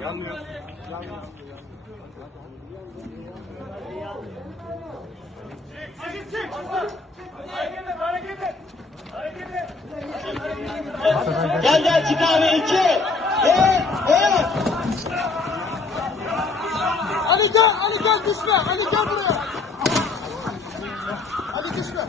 Yanmıyor. Gel gel çık abi iki. Evet, evet. Ali gel, Ali gel düşme. Ali gel buraya. Ali düşme.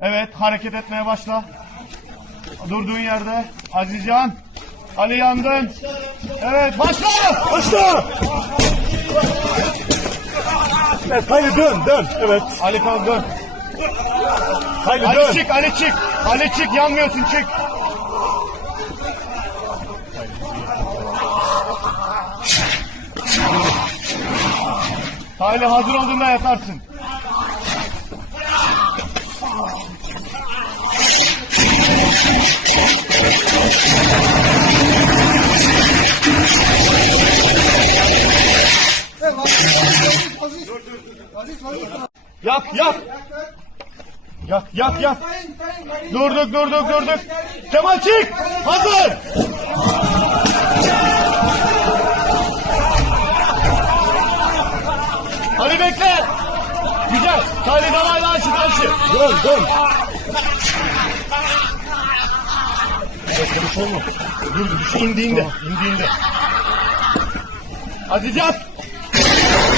Evet hareket etmeye başla. Durduğun yerde. Azizcan. Ali yandın. Evet başla. Başla. Evet, haydi dön, dön. Evet. Ali kal dön. Haydi Ali dön. çık Ali çık. Ali çık yanmıyorsun çık. Hayli hazır olduğunda yatarsın. Yak yak. Yak yak yak. Durduk durduk durduk. Kemal çık. Hazır. Ali bekle. Güzel. Salih davayla açı karşı. Dön, dön. Dur dur indiğinde. indiğinde. Hadi yap.